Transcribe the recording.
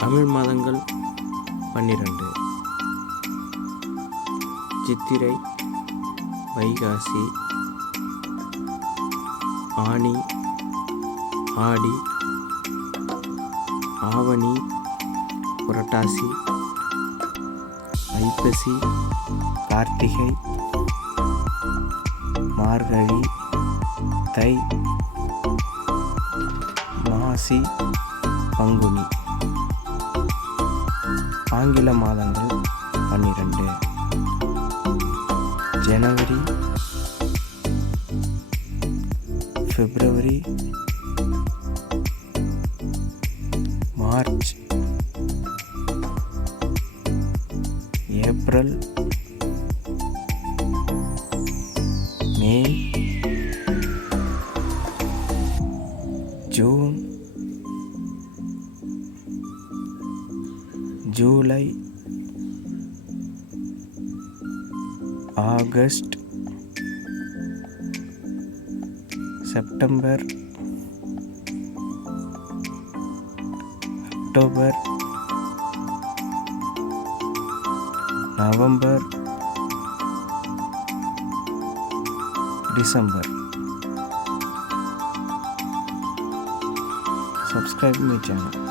தமிழ் மாதங்கள் 12: சித்திரை, வைகாசி, ஆனி, ஆடி, ஆவணி, புரட்டாசி, ஐப்பசி, கார்த்திகை, மார்கழி, தை, மாசி, பங்குனி. ஆங்கில மாதங்கள் 12: January, February, March, April, May, June, July, August, September, October, November, December. Subscribe my channel.